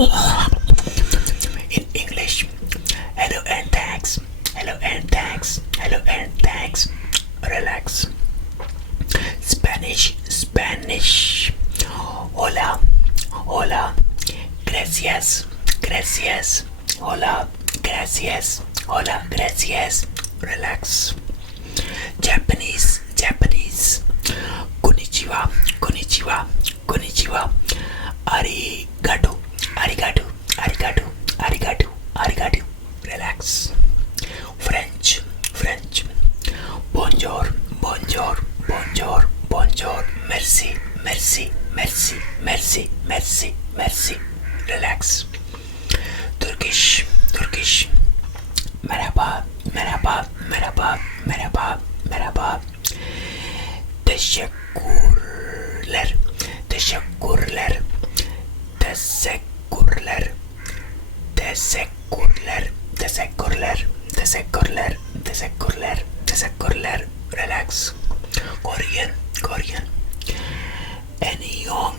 In English, hello and thanks. Hello and thanks. Hello and thanks. Relax. Spanish. Hola, hola. Gracias, gracias. Hola, gracias. Hola, gracias. Relax. Japanese. Konnichiwa, konnichiwa. Arigato. Relax. French. Bonjour. Merci. Relax. Turkish. Merhaba. Teşekkürler. Relax. Korean. Annyeong.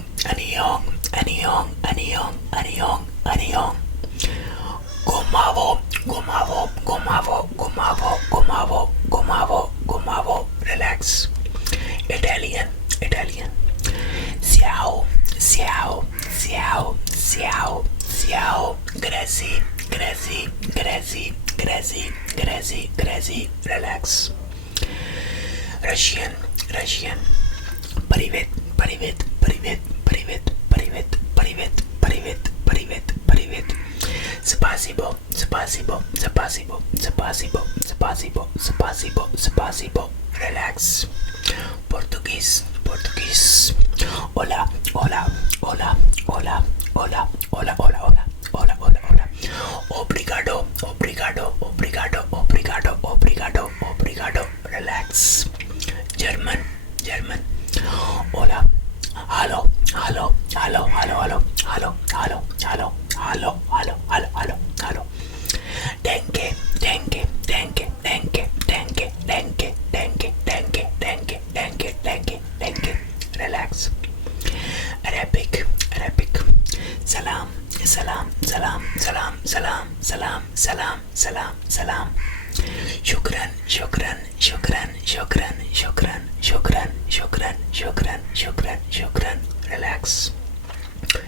Gomavo. Relax. Italian. Ciao. Grazie. Relax. Russian. Привет. Spasibo. Relax. Portuguese. Hola. Obrigado. Relax. German. Hola. Hallo. Denke. Relax. Arabic. Salam. Shukran. Relax.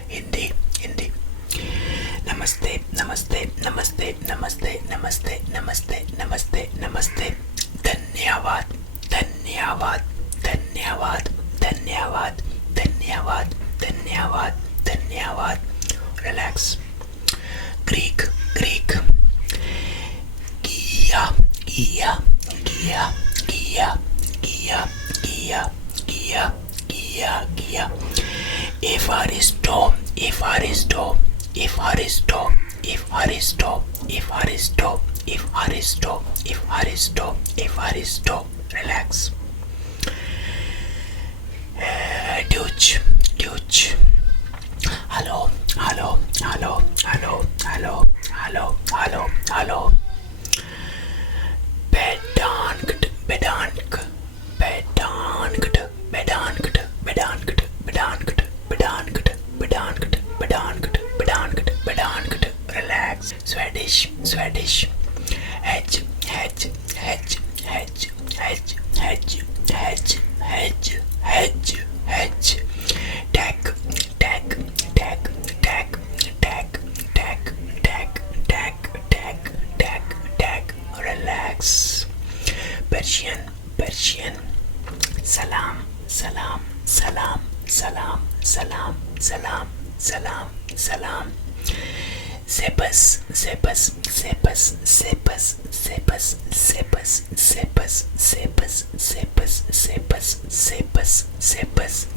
Hindi. Namaste. Dhanyavad. Relax. Greek. Gia. Evaristo. Relax. Dutch. Hello. Bedankt. Relax. Swedish. Hedge. Tag. Relax. Persian. Salam.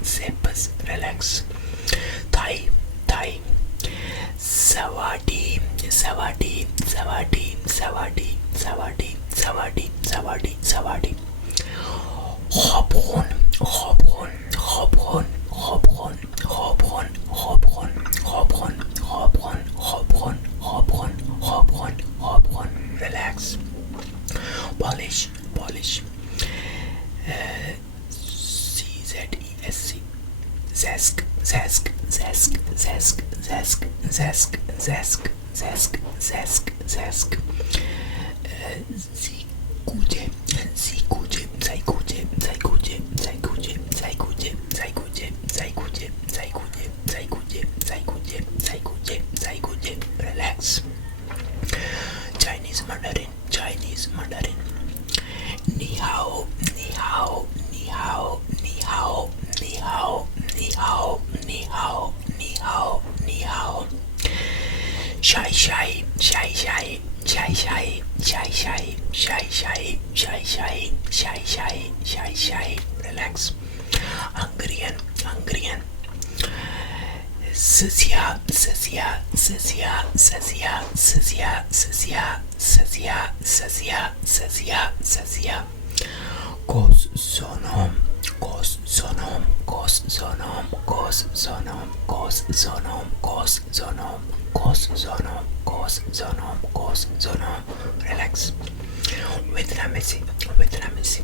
Cepas. Relax. Thai. Savadi. Hobron. Relax. Polish. CZESC. Zesk, zesk, zesk, zesk, zesk, zesk, zesk, zesk, zesk. Zikuje, zikuje, zaikuje, zaikuje, zaikuje, zaikuje, zaikuje, zaikuje, zaikuje, zaikuje, zaikuje, zaikuje, zaikuje. Relax. Chinese Mandarin, Chinese Mandarin. Ni hao, ni hao, ni hao, ni hao, ni hao, ni hao, ni hao, ni hao, ni hao. Shy, shy, shy, shy, shy, shy, shy, shy, shy, shy, shy, shy, shy, shy, shy, shy. Relax. Hungarian, Hungarian. Sızya, sızya, sızya, sızya, sızya, sızya, sızya, sızya, sızya, sızya. Gos sonom, gos sonom, gos sonom, gos sonom, gos sonom, gos sonom, gos sonom, gos sonom, gos sonom. Relax. Vietnamese, Vietnamese.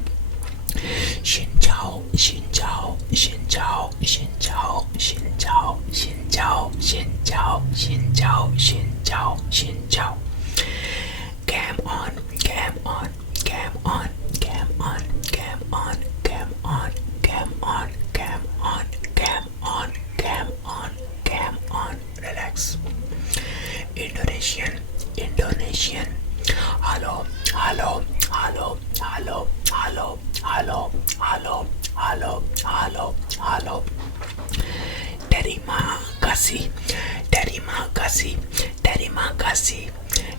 Xin chào, xin chào, xin chào, xin chào, xin chào, xin chào, xin chào, xin chào, xin chào, xin chào. Cam on, cam on, cam on, cam on, cam on, cam on, cam on, cam on, cam on, cam on, cam on. Relax. Indonesian, Indonesian. Hello, hello, hello, hello, hello, hello, hello, hello, hello, hello. Terima kasih, terima kasih, terima kasih,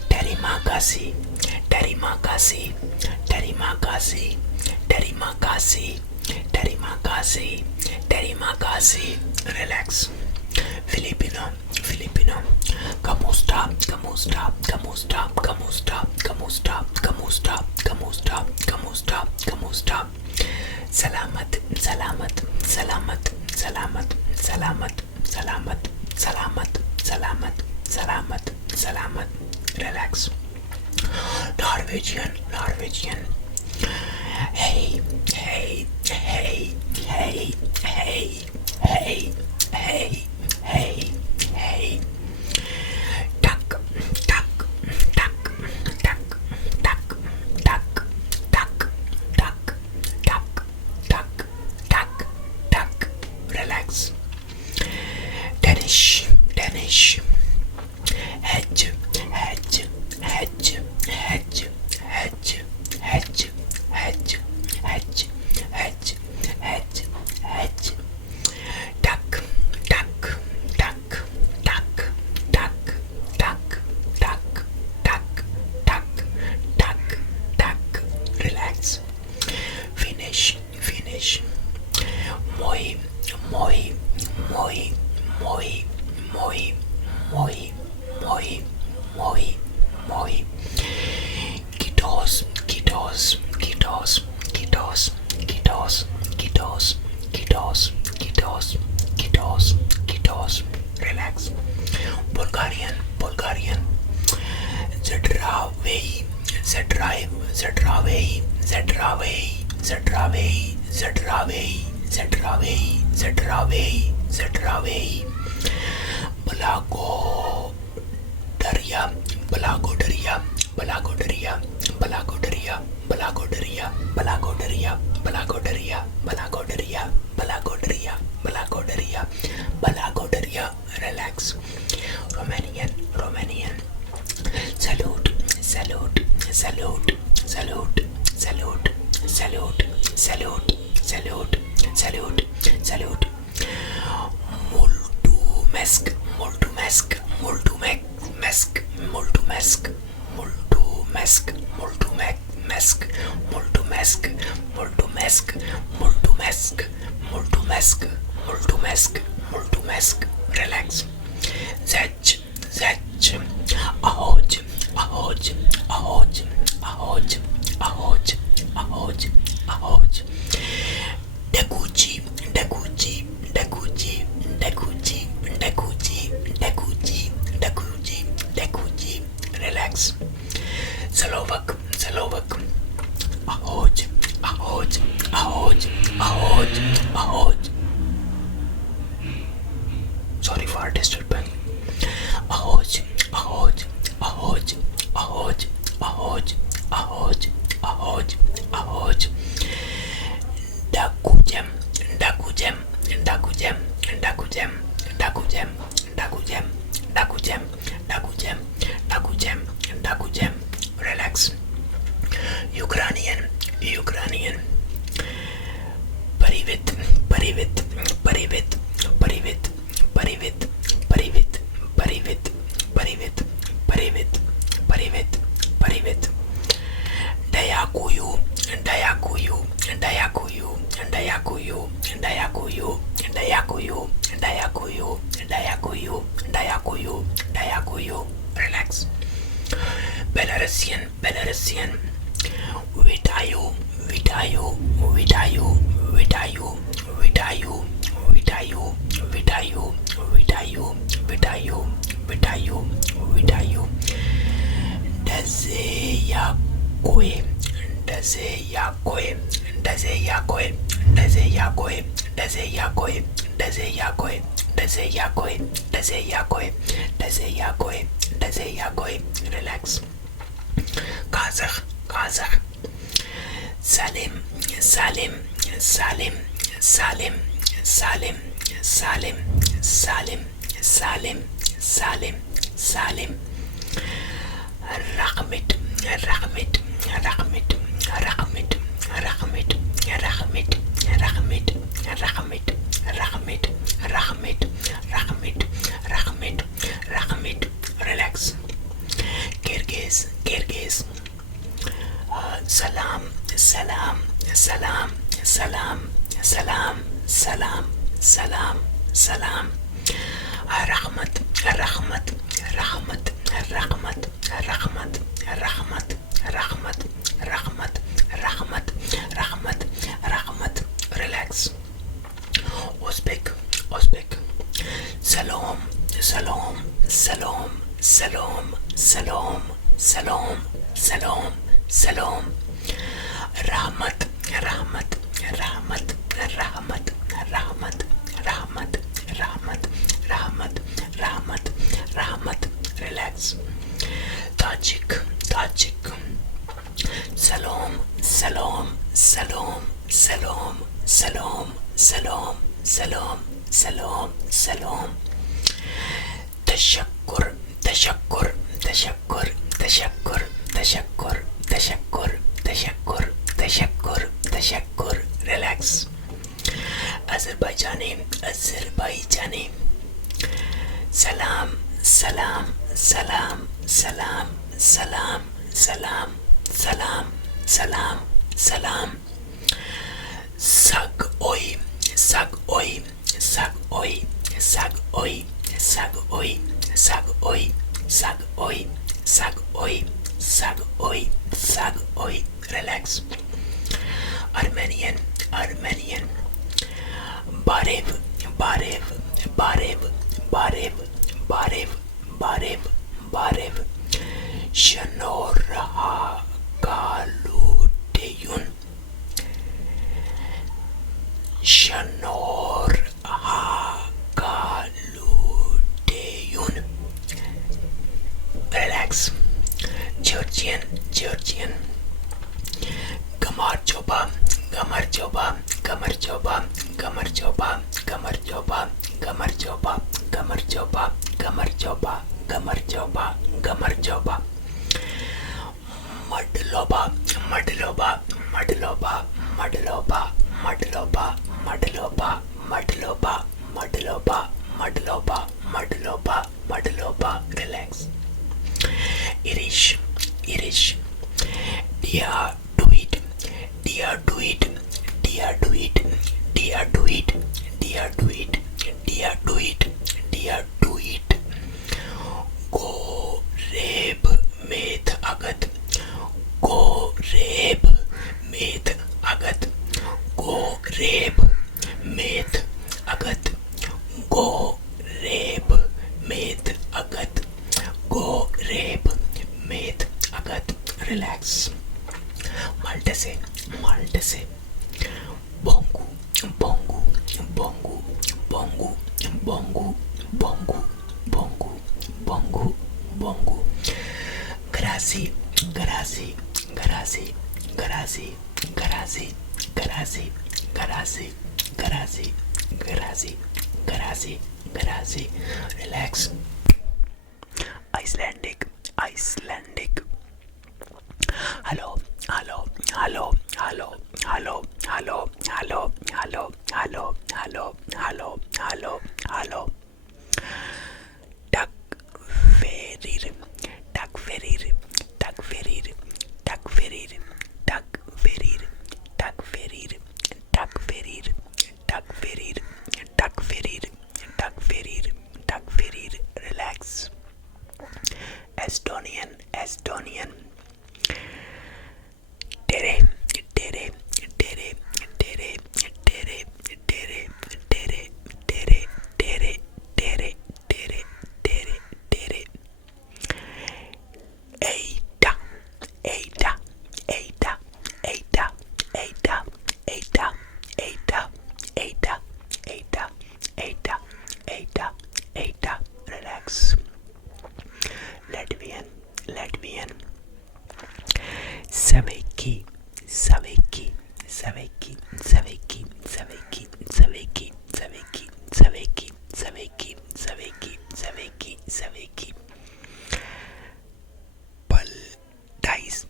terima kasih, terima kasih, terima kasih, terima kasih, terima kasih, terima kasih. Relax. Filipino, Filipino. Kamusta, kamusta, kamusta, kamusta, kamusta, kamusta, kamusta, kamusta, kamusta. Salamat, salamat, salamat, salamat, salamat, salamat, salamat, salamat, salamat, salamat. Relax. Norwegian, Norwegian. Hey, hey, hey, hey, hey, hey, hey, hey, hey. Duck, duck, duck, duck, duck, duck, duck, duck, duck, duck, duck, duck. Relax. Danish, Danish. Hedge, hedge, hedge, hedge, hedge, hedge, hedge, hedge, hedge, hedge, hedge. Duck, duck, duck, duck, duck, duck, duck, duck, duck, duck, duck. Relax. Finish, finish. Moi, moi, moi, moi, moi, moi, moi, moi, moi. Guitars, guitars, guitars, guitars, guitars, guitars, guitars, guitars, guitars, guitars. Relax. Bulgarian, Bulgarian. Zdravey, zdravey, zdravey, zdravey, zdravey, zdravey, zdravey, zdravey, zdravey. Balago Daria, Balago Daria, Balago Daria, Balago Daria, Balago Daria, Balago Daria, Balago Daria, Balago Daria, Balago Daria, Balago Daria, Balago Daria. Relax. Romanian, Romanian. Salute, salute, salute, salute, salute, salute, salute, salute, salute, salute. Mulțumesc, mulțumesc, mulțumesc, mulțumesc, mulțumesc, mulțumesc, mulțumesc, mulțumesc, mulțumesc, mulțumesc, mulțumesc, mulțumesc. Relax. Zeci, zeci. Ahogy, ahogy, ahogy, ahogy, ahogy, ahogy, ahogy. Deguci, deguci, deguci, deguci, deguci, deguci, deguci, deguci. Relax. Slovak, Slovak. Ahogy, ahogy, ahogy, ahogy, ahogy. not disturbing. Ahoj, ahoj, ahoj, ahoj, ahoj, ahoj, ahoj, ahoj. Dakujem, dakujem, dakujem, dakujem, dakujem, dakujem, dakujem, dakujem, dakujem, dakujem. Relax. Ukrainian, Ukrainian. Parivit, parivit, parivit, parivit, parivit, parivit, parivit, parivit, parivit, parivit, parivit. Dayakuyu, dayakuyu, dayakuyu, dayakuyu, dayakuyu, dayakuyu, dayakuyu, dayakuyu, dayakuyu, dayakuyu. Relax. Belarusian, Belarusian. Vitayu, vitayu, vitayu, vitayu, vitayu, vitayu, vitayu, vitayu, vitayu, vitayu, vitayu. Dazeyakwe, dazeyakwe, dazeyakwe, dazeyakwe, dazeyakwe, dazeyakwe, dazeyakwe, dazeyakwe, dazeyakwe, dazeyakwe. Relax. Kazakh, Kazakh. Salim, Salim, Salim, Salim, Salim, Salim, Salim, Salim, Salim, Salim. Rahmet, Rahmet, Rahmet, Rahmet, Rahmet, Rahmet, Rahmet, Rahmet, Rahmet, Rahmet, Rahmet, Rahmet, Rahmet. Relax. Kyrgyz, Kyrgyz. Salam, salam, salam, salam, salam, salam, salam, salam. Rahmat, rahmat, rahmat, rahmat, rahmat, rahmat, rahmat, rahmat, rahmat, rahmat, rahmat. Relax. Uzbek, Uzbek. Salam, salam, salam, salam, salam, salam, salam, salam. Rahmat, rahmat, rahmat, rahmat, rahmat, rahmat, rahmat, rahmat, rahmat, rahmat. Relax. Tajik, Tajik. Salam, salam, salam, salam, salam, salam, salam, salam, salam. Tashakkur, tashakkur, tashakkur, tashakkur, tashakkur, tashakkur, tashakkur, tashakkur, tashakkur. Relax. Azerbaijani, Azerbaijani. Salam, salam, salam, salam, salam, salam, salam, salam, salam. Sag oi, sag oi, sag oi, sag oi, sag oi, sag oi, sag oi, sag oi, sag oi, sag oi. Relax. Armenian, Armenian. Barev, Barev, Barev, Barev, Barev, Barev, Barev. Shanorha Kaludeyun. Shanorha Kaludeyun. Relax. Georgian, Georgian. Gamar Joba, Gamar Joba, Gamar Joba, Gamar Joba, Gamar Joba, Gamar Joba, Gamar Joba, Gamar Joba, Gamar Joba, Gamar Joba. Madloba, Madloba, Madloba, Madloba, Madloba, Madloba, Madloba, Madloba, Madloba, Madloba, Madloba. Relax. Irish, Irish. Dear, do it. Dear, do it. Dear, do it. Dear, do it. Dear, do it. Dear, do it. Dear, do it. Go rape meth agat. Go rape meth agat. Go rape meth agat. Go rape meth agat. Go rape meth agat. Relax. Maltese, Maltese. Bongo, Bongo, Bongo, Bongo, Bongo, bongo, bongo, bongo, bongo. Grazie, grazie, grazie, grazie, grazie, grazie, grazie, grazie, grazie, grazie, grazie. Relax. Icelandic, Icelandic. Hello, hello, hello, hello, hello, hello, hello, hello, hello, hello, hello, hello, hello. Duck ferir, duck ferir, duck ferir, duck ferir, duck ferir, duck ferir, duck ferir, duck ferir, duck ferir, duck ferir, duck ferir. Relax. Estonian, Estonian. Tere, tere, tere, tere, tere, tere, tere, tere, tere, tere, tere, tere, tere. Eita, eita, eita, eita, eita, eita, eita, eita, eita, eita, eita, eita. Relax. Latvian, Latvian. Saveki, Saveki, Saveki, Saveki, Saveki, Saveki, Saveki, Saveki, Saveki, Saveki, Saveki, Saveki. Paldice,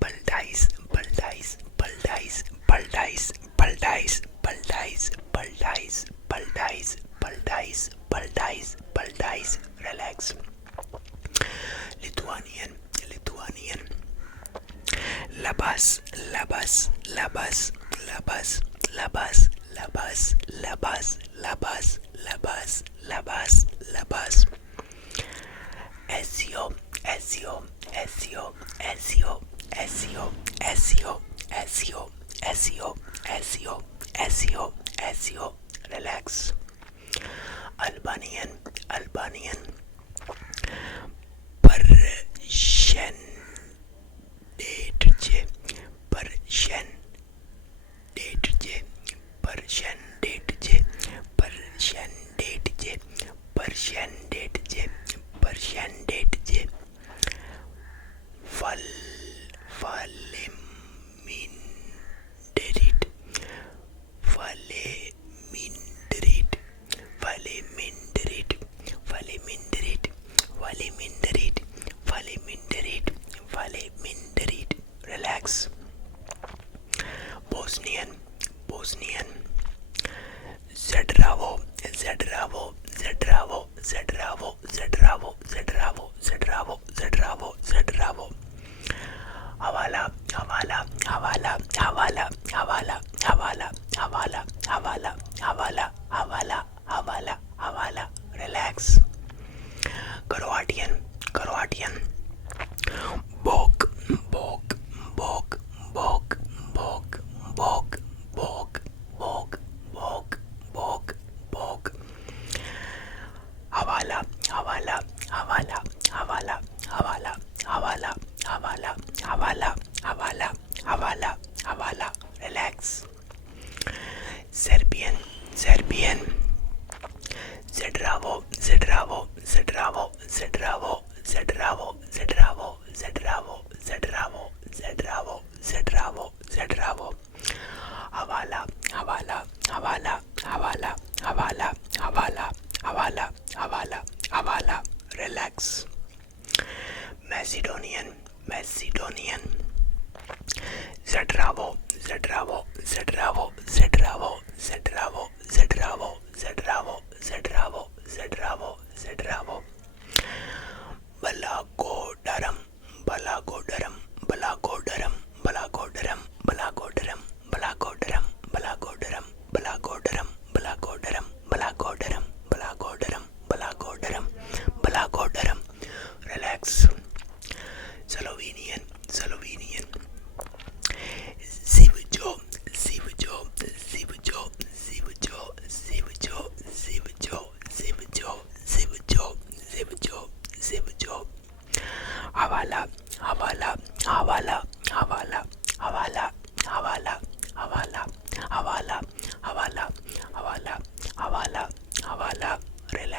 Paldice, Paldice, Paldice, Paldice, Paldice, Paldice, Paldice, Paldice, Paldice, Paldice, Paldice. Relax. Lithuanian, Lithuanian. Labas, labas, labas, labas, labas, labas, labas, labas, labas, labas, labas. Ezio, Ezio, Ezio, Ezio, Ezio, Ezio, Ezio, Ezio, Ezio, Ezio, Ezio. Relax. Albanian, Albanian. Persian. Deterje, Persian, deterje, Persian, deterje, Persian, deterje, Persian, deterje, Persian, deterje. Faleminderit, Faleminderit, Faleminderit, Faleminderit, Faleminderit, Faleminderit, Faleminderit. Relax. Bosnian, Bosnian. Zedravo, Zedravo, Zedravo, Zedravo, Zedravo, Zedravo, Zedravo, Zedravo, Zedravo. Havala, Havala, Havala, Havala, Havala, Havala, Havala, Havala, Havala, Havala, Havala, Havala. Relax. Croatian, Croatian. Bog, bog, bog, bog, bog, bog, bog, bog, bog, bog, bog. Havala, Havala, Havala, Havala, Havala, Havala, Havala, Havala, Havala, Havala, Havala. Relax. Serbian, Serbian. Zedravo, Zedravo, Zedravo, Zedravo, Zedravo, Zedravo, Zedravo, Zedravo, Zedravo, Zedravo, Zedravo. Havala, Havala, Havala, Havala, Havala, Havala, Havala, Havala, Havala. Relax. Macedonian, Macedonian. Zedravo, Zedravo, Zedravo, Zedravo, Zedravo, Zedravo, Zedravo, Zedravo, Zedravo, Zedravo. Balagodaram, Balagodaram, Balagodaram, Balagodaram, Balagodaram, Balagodaram, Balagodaram, Balagodaram, Balagodaram, Balagodaram, Balagodaram, Balagodaram, Balagodaram,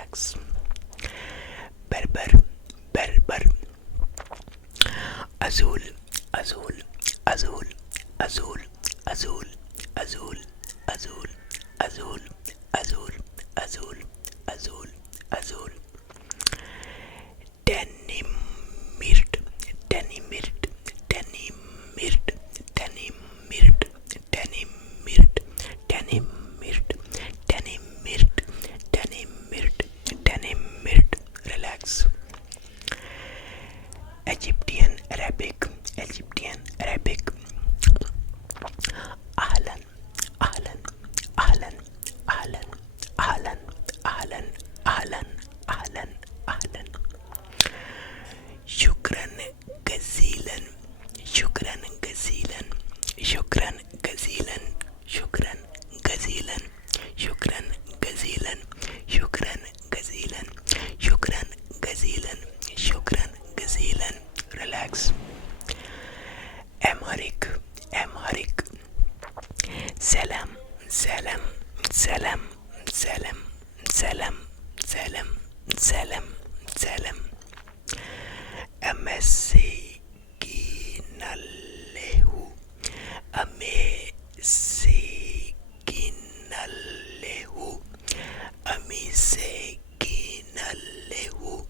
relax. Berber, berber. Azul, azul, azul, azul, azul, azul, azul, azul, azul, azul, azul, azul. Denimirt, denimirt, denimirt, denimirt, denimirt, denimirt, denimirt, denimirt, denimirt. Relax. Egyptian Arabic, Egyptian Arabic. Ahlan, ahlan, ahlan, ahlan, ahlan, ahlan, ahlan, ahlan, ahlan. Shukran gazilan, shukran gazilan, shukran gazilan, shukran gazilan, shukran gazilan, shukran gazilan, shukran gazilan, shukran gazilan. Relax. Amharic, Amharic. Selam, selam, selam, selam, selam, selam, selam, selam. Amesiginalehu, amesiginalehu, amiseginalehu,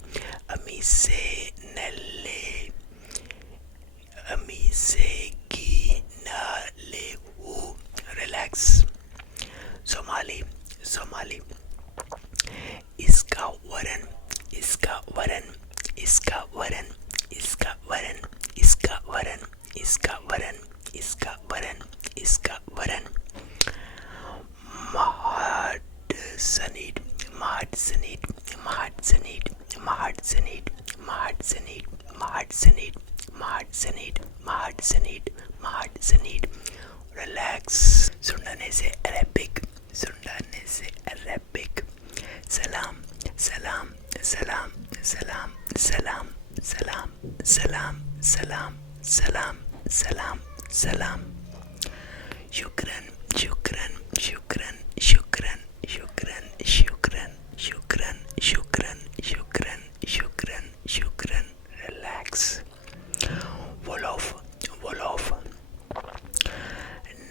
amisenale, amiseginalehu. Relax. Somali, Somali. Iska waran, iska waran, iska waran, iska waran, iska waran, iska waran, iska waran, iska waran. Mahad Sanid, Mahad Sanid, Mahad Sanid, Mahad Sanid, Mahad Sanid, Mahad Sanid, Mahad Sanid, Mahad Sanid, Mahad Sanid. Relax. सुनने से Arabic, सुनने से Arabic. Salam, salam, salam, salam, salam, salam, salam, salam, salam, salam, salam. Shukran, shukran, shukran, shukran, shukran, shukran, shukran, shukran, shukran, shukran, shukran. Relax. Wolof, Wolof.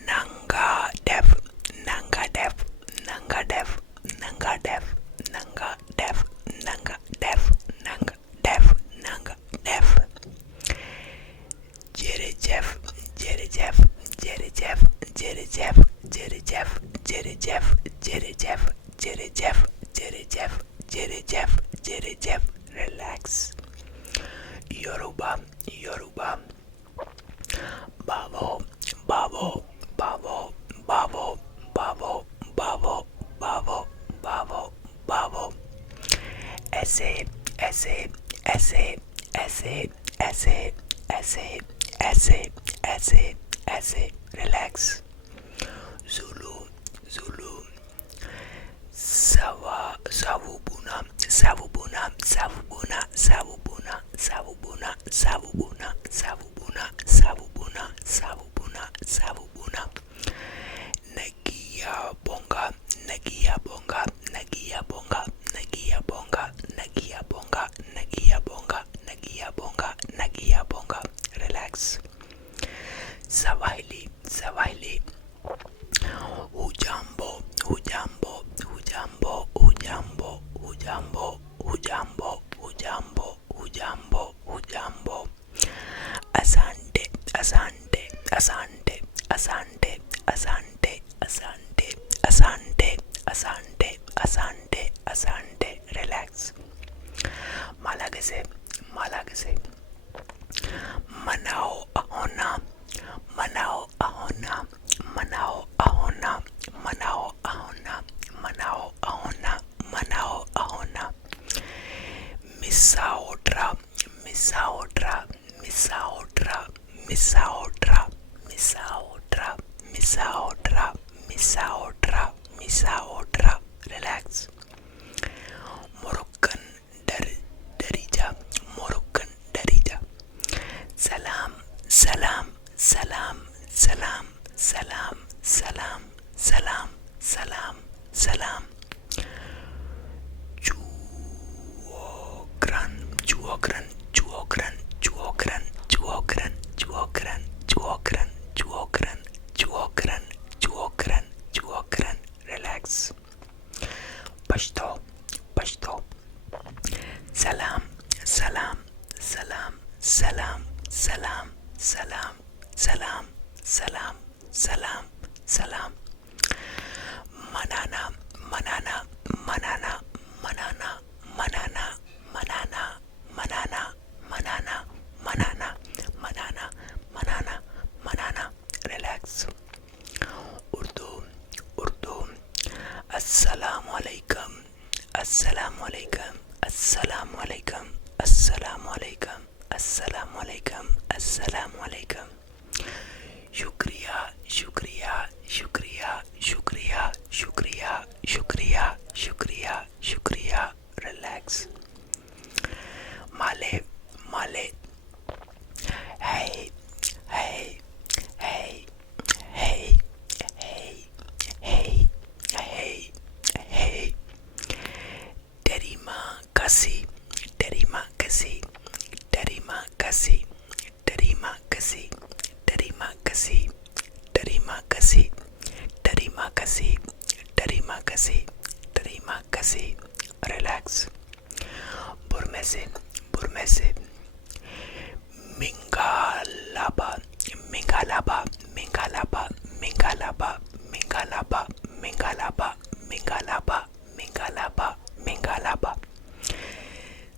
Nanga Dev, Nanga Dev, Nanga Dev, Nanga Dev, Nanga Dev, Nanga Dev, Nanga Dev, Nanga Dev. Jerejev, Jerejev, Jerejev, Jerejev, Jerejev, Jerejev, Jerejev, Jerejev, Jerejev, Jerejev, Jerejev. Relax. Yoruba, Yoruba. Babo, Babo, Babo, Babo, Babo, Babo, Babo, Babo, Babo. Essay, essay, essay, essay, essay, essay, essay, essay, essay. Relax. Zulu, Zulu. Savubuna, Savubuna, Savubuna, Savubuna, Savubuna, Savubuna, Savubuna, Savubuna, Savubuna, Savubuna. Nagia Bonga, Nagia Bonga, Nagia Bonga, Nagia Bonga, Nagia Bonga, Nagia Bonga, Nagia Bonga, Nagia Bonga. Relax. Swahili, Swahili. Hujambo, hujambo, hujambo, hujambo, hujambo, hujambo, hujambo, hujambo, hujambo. Asante, asante, asante, asante, asante, asante, asante, asante, asante, asante. Relax. Malagasy, Malagasy. Manao Ahona, Manao Ahona, Manao Ahona, Manao Ahona, Manao Ahona, Manao Ahona. Misaotra, Misaotra, Misaotra, Misaotra, Misaotra, Misaotra, Misaotra, Misaotra. Relax. Moroccan Darija, Moroccan Darija. Salam, salam, salam, salam, salam, salam, salam, salam, salam. Salam, salam, salam, salam, salam, salam, salam, salam, salam, salam. Manana, manana, manana, manana, manana, manana, manana, manana, manana, manana, manana, manana. Relax. Urdu, Urdu. Assalamu alaikum, assalamu alaikum, assalamu alaikum, assalamu alaikum, assalamu alaikum, assalamu alaikum. शुक्रिया शुक्रिया शुक्रिया शुक्रिया शुक्रिया शुक्रिया शुक्रिया शुक्रिया relax माले माले hey hey hey hey hey hey hey hey terima kasih terima kasih terima kasih terima kasih terima kasih terima kasih terima kasih terima kasih terima kasih relax burmese burmese mingalaba mingalaba mingalaba mingalaba mingalaba mingalaba mingalaba mingalaba mingalaba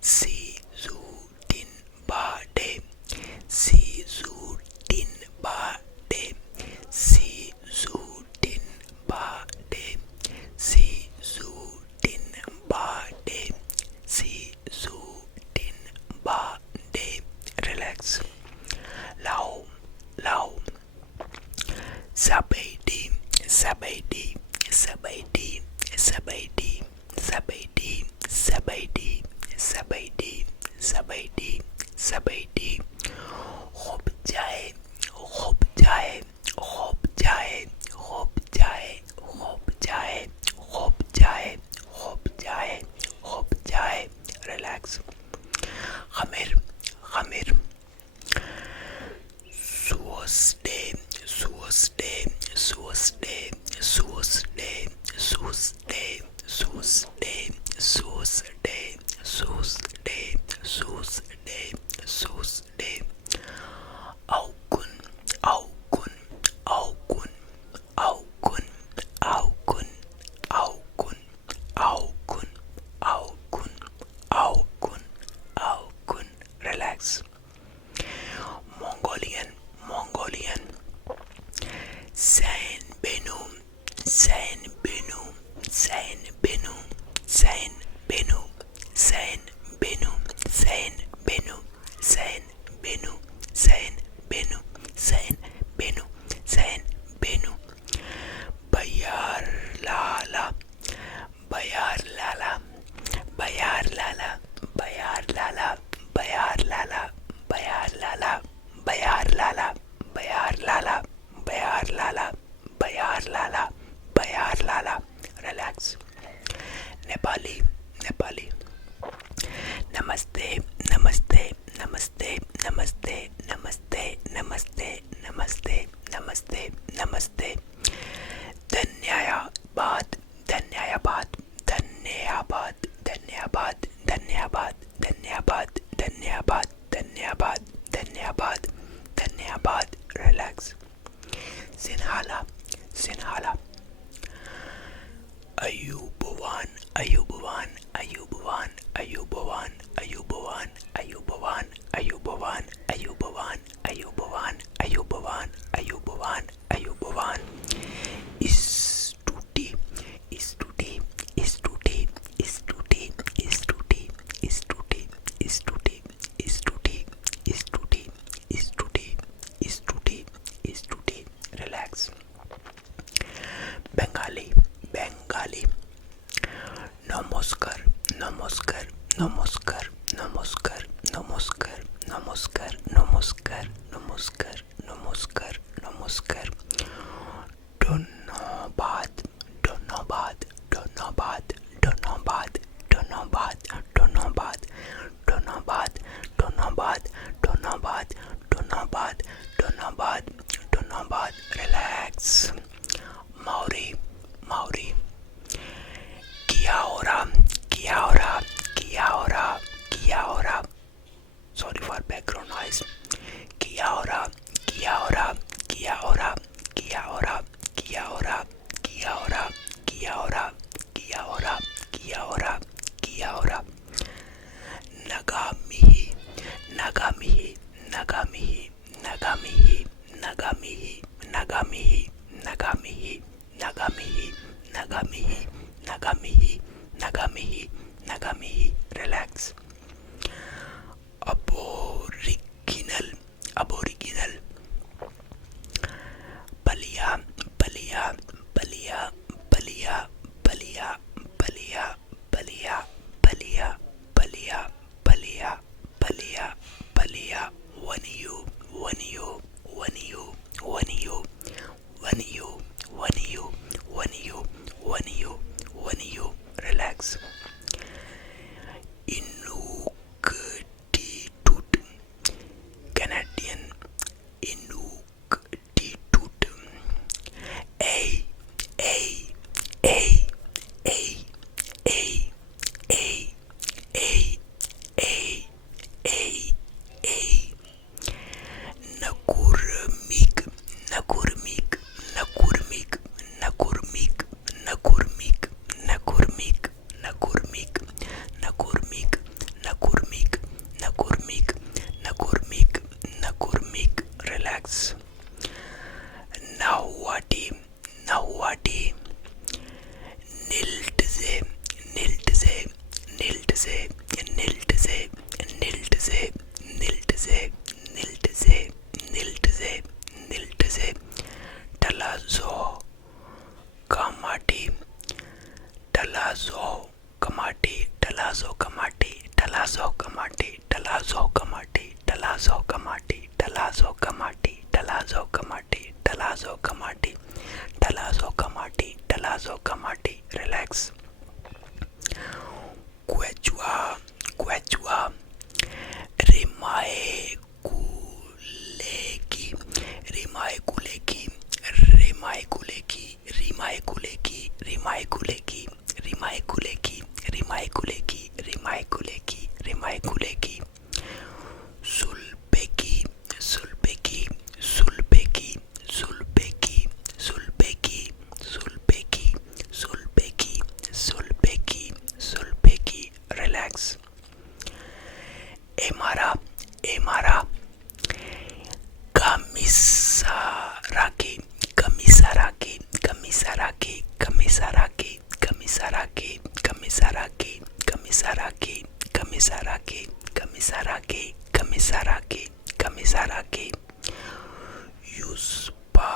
Sizudin Bade Sizudin Bade Sizudin Bade Sizudin Bade Sizudin Bade Relax Lau Lau Sabaidi Sabaidi Sabaidi Sabaidi Sabaidi Sabaidi Sabaidi Sabaidi Sabaidi Hob jaye Hob jaye Hob jaye Hob jaye Hob jaye Hob jaye Hob jaye Hob jaye Relax Khamir Khamir Suosde Suosde Suosde Suosde Suosde Suosde Suosde Suosde Suosde Suosde Augun Augun Augun Augun Augun Augun Augun Augun Augun Niltze, Niltze, Niltze, Niltze, Niltze, Niltze, Niltze, Talazo, Kamati, Talazo, Kamati, Talazo, Kamati, Talazo, Kamati, Talazo, Kamati, Talazo, Kamati, Talazo, Kamati, Talazo, Kamati, Talazo, Kamati, Talazo, Kamati, Talazo, Kamati, relax. Quechua, Quechua, Rimae Kuleki, Rimae Kuleki, Rimae Kuleki, Rimae Kuleki, Rimae Kuleki, Rimae Kuleki, Rimae Kuleki, Rimae Kuleki, Rimae Kuleki, Sulpeki, Sulpeki, Sulpeki, Sulpeki, Sulpeki, Sulpeki, Sulpeki, Sulpeki, Sulpeki, relax. Emara, Emara, Kamisaraki, Kamisaraki, Kamisaraki, Kamisaraki, Kamisaraki, Kamisaraki, Kamisaraki, Kamisaraki, Kamisaraki, Kamisaraki, Kamisaraki,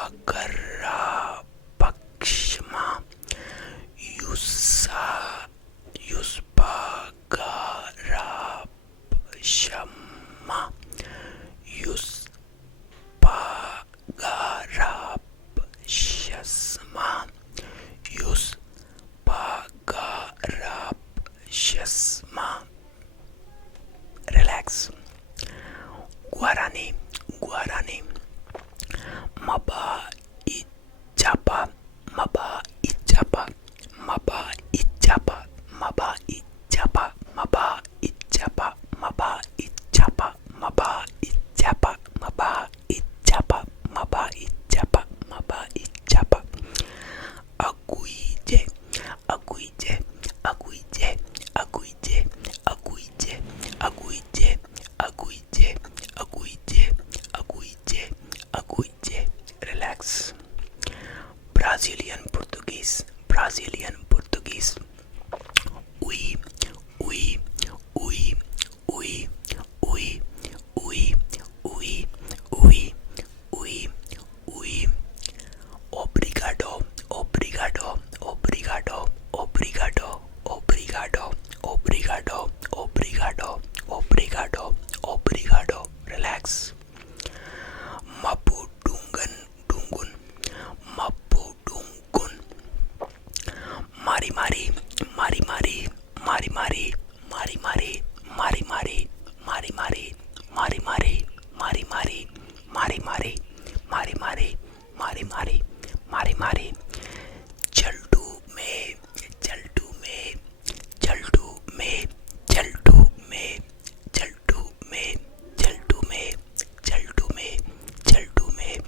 Yuspagara Pakshma, Yuspagara Shama, Yuspagarab Shasma, Yuspagarab Shasma, relax. Guarani, Guarani, Maba Ichapa, Maba Ichapa, Maba Ichapa, Maba Ichapa, Maba Ichapa, Maba Ichapa, Maba Ichapa, Maba Ichapa, Maba Ichapa, Maba Ichapa, Aguije, Aguije, Aguije, Aguije, Aguije, Aguije, Aguije, Aguije, Aguije, Aguije, relax. Brazilian Portuguese, Brazilian Portuguese. Oui, oui, oui, oui, oui, oui, oui, oui, oui, oui. Obrigado, obrigado, obrigado, obrigado, obrigado, obrigado, obrigado, obrigado, obrigado. Relax. Mapudungan, dungun, Mapudungun. Mari mari, mari mari, mari mari, mari mari, mari mari, mari mari, mari mari, mari mari, mari mari, mari mari, mari mari, mari mari. Jaldu में, jaldu में, jaldu में, jaldu में, jaldu में, jaldu में, jaldu में, jaldu में,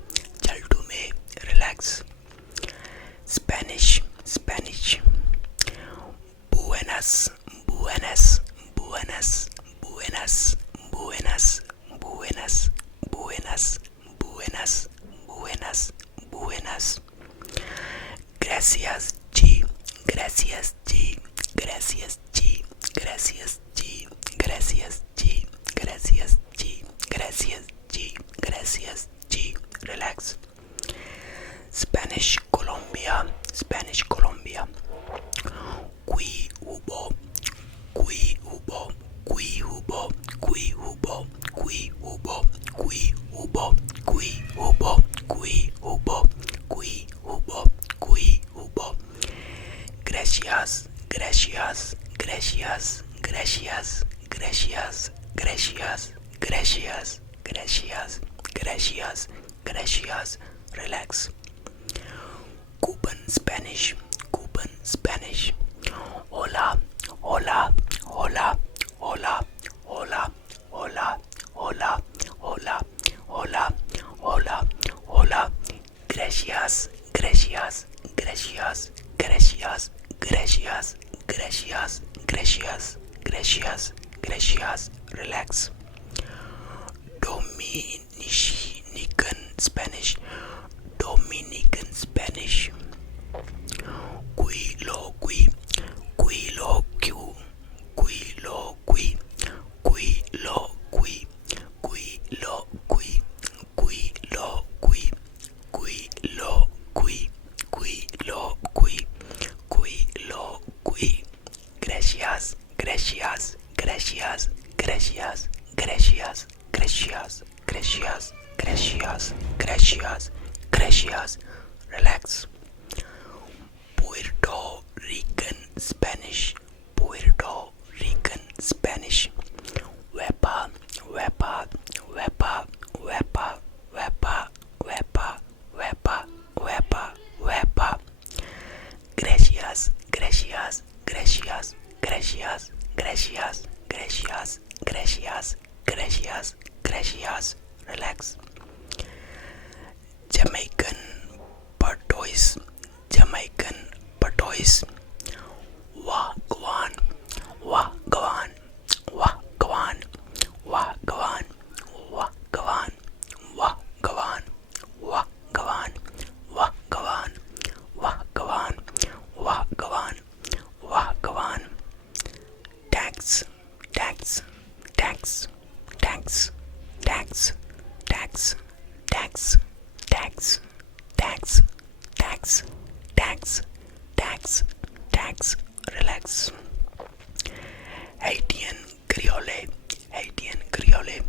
jaldu में. Relax. Spanish, Spanish. Buenas, buenas, buenas, buenas, buenas, buenas, buenas, buenas, buenas, buenas. Gracias, G, gracias, G, gracias, G, gracias, G, gracias, G, gracias, G, gracias, G, gracias, G. Relax. Spanish Colombia, Spanish Colombia. Qui hubo, qui hubo, qui hubo, qui hubo, qui hubo, qui hubo, qui hubo, qui hubo, qui hubo, qui hubo. Gracias, gracias, gracias, gracias, gracias, gracias, gracias, gracias, gracias, gracias. Relax. Cuban Spanish, Cuban Spanish. Hola, hola, hola, hola, hola, hola, hola, hola, hola, hola, hola. Gracias, gracias, gracias, gracias, gracias, gracias, gracias, gracias, gracias. Relax. Dominican Spanish, Dominican Spanish. Qui lo qui, qui lo gracias, gracias, gracias, gracias, gracias, gracias, gracias, gracias. Relax. Puerto Rican Spanish, Puerto Rican Spanish. Wepa, wepa, wepa, wepa, wepa, wepa, wepa, wepa, wepa. Gracias, gracias, gracias, gracias, gracias, gracias, gracias, gracias, gracias. Relax. Jamaican Tortoise, Jamaican Tortoise. Wagwan, wagwan, wagwan, wagwan, wagwan, wagwan, wagwan, wagwan, wagwan, wagwan, wagwan. Tax, tax, tax, tax, tax, tax, tax, tax, tax, tax, tax, tax, tax. Relax. Haitian Creole, Haitian Creole.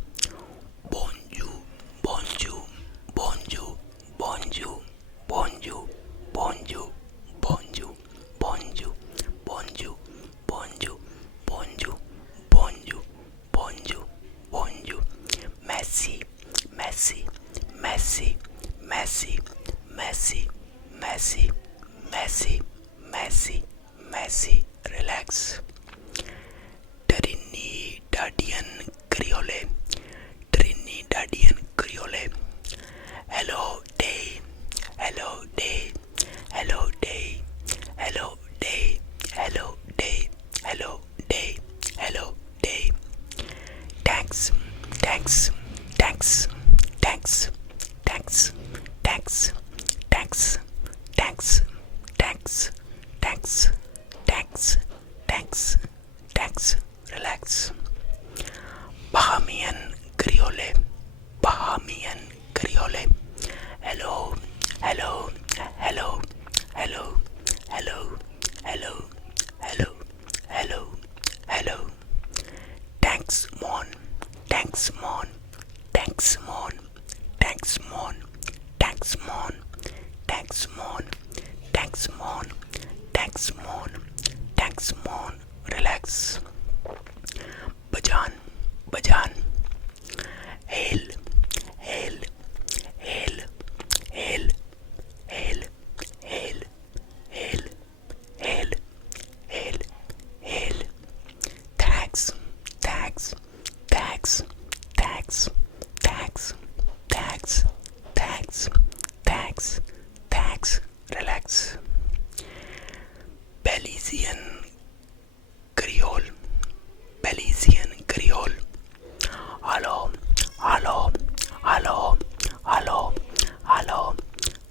Bonjour, bonjour, bonjour, bonjour, bonjour, bonjour, bonjour, bonjour, bonjour, bonjour, bonjour, bonjour, bonjour, bonjour. Merci, merci, merci, merci, merci, merci, merci, merci, merci. Relax. Trinidadian Creole, Trinidadian Creole. Hello day, hello day, hello day, hello day, hello day, hello day, hello day. Thanks, thanks, thanks, thanks, thanks, thanks, thanks, thanks, thanks, thanks, thanks, thanks, thanks. Relax. Bahamian Creole, Bahamian Creole. Hello, hello, hello, hello, hello, hello, hello, hello, hello. Thanks, Mon, thanks, Mon, thanks, Mon, thanks, Mon, thanks, Mon, thanks, Mon, thanks, Mon, thanks, Mon, thanks, Mon. Relax. Bajan, bajan. Hail, hail, hail, hail, hail, hail, hail, hail, hail, hail. Thanks, thanks, thanks, thanks, thanks, thanks, thanks, thanks, thanks. Relax. Belizean Creole, Belizean Creole. Hello, hello, hello, hello, hello,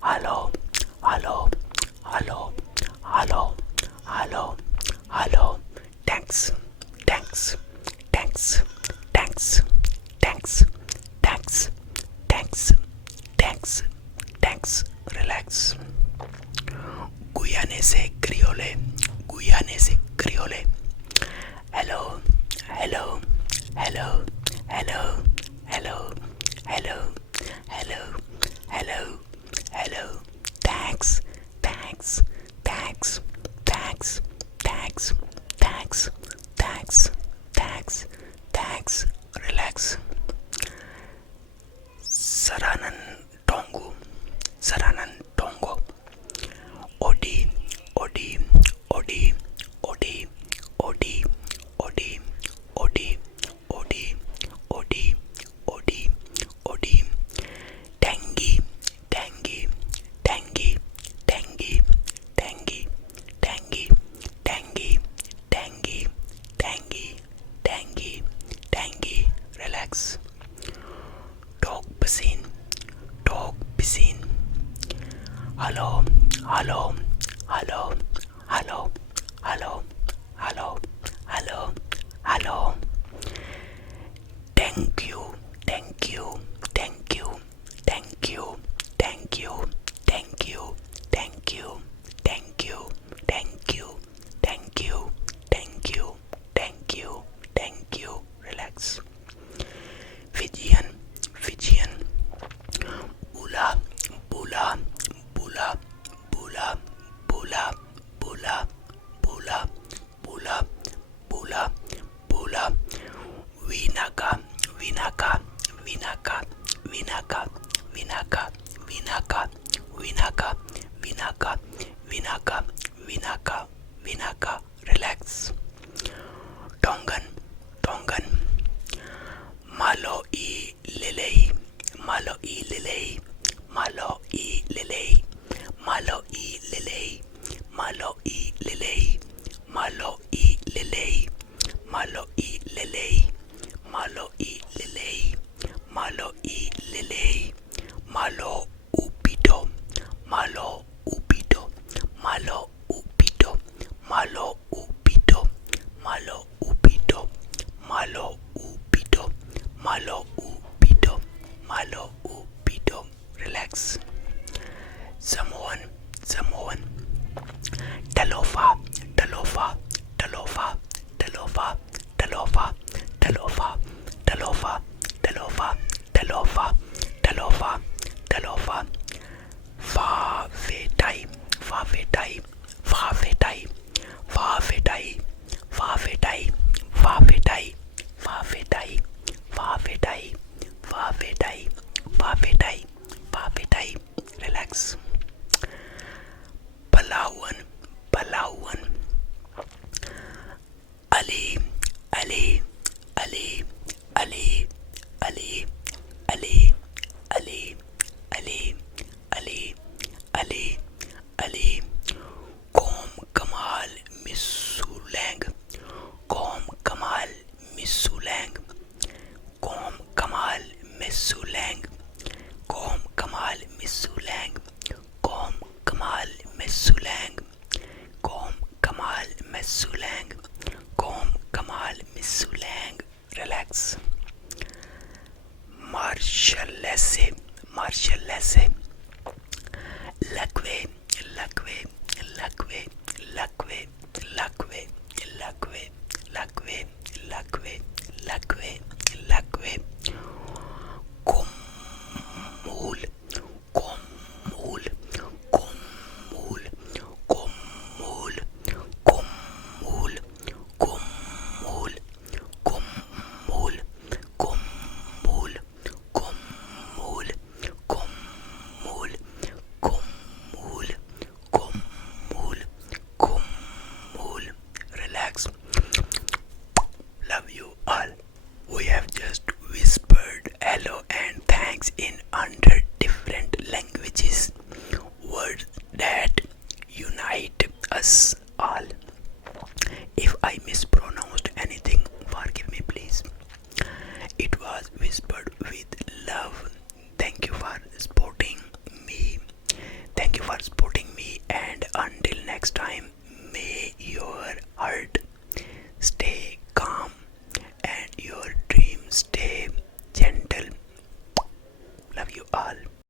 hello, hello, hello, hello, hello, hello. Thanks, thanks, thanks, thanks, thanks, thanks, thanks, thanks, thanks. Relax. Guyanese Creole, Guyanese Creole. Hello, hello, hello, hello, hello, hello, hello, hello, hello. Thanks, thanks, thanks, thanks, thanks, thanks, thanks, thanks, thanks. Relax. Saranan Tongo, Saranan Tongo. Odi, odi, odi, odi, odi, odi, odi, odi, odi, odi, odi. Tangy, Vinaka, Vinaka, Vinaka, relax. Tongan, Tongan, Malo I Lilei, Malo I Lilei, Malo I Lilei, Malo I Lilei, Malo I Lilei, Malo I Lilei, Malo I Lilei, Malo I Lilei, Malo I Lilei, Malo Upito, Malo Upito, Malo Upito, Malo Upito, Malo Upito, Malo Upito, Malo Upito, Malo Upito. Relax. Samoan, Samoan. Talofa, Talofa, Talofa, Talofa, Talofa, Talofa, Talofa, Talofa, Talofa, Talofa, Talofa. Favetai, Favetai, Favetai, Favetai, Favetai, Favetai, Favetai, Favetai, Favetai, Favetai, Favetai. Relax. Palawan, Palawan. Ali, Ali, Ali, Ali, Ali, Ali, Ali, Ali, Ali, Ali, Ali. Kom Kamal Misulang, Kom Kamal Misulang, Kom Kamal Misulang, Kom Kamal Misulang, Kom Kamal Misulang, Kom Kamal Misulang, Kom Kamal Misulang. Relax. Marshall Lasse, Marshall Lasse,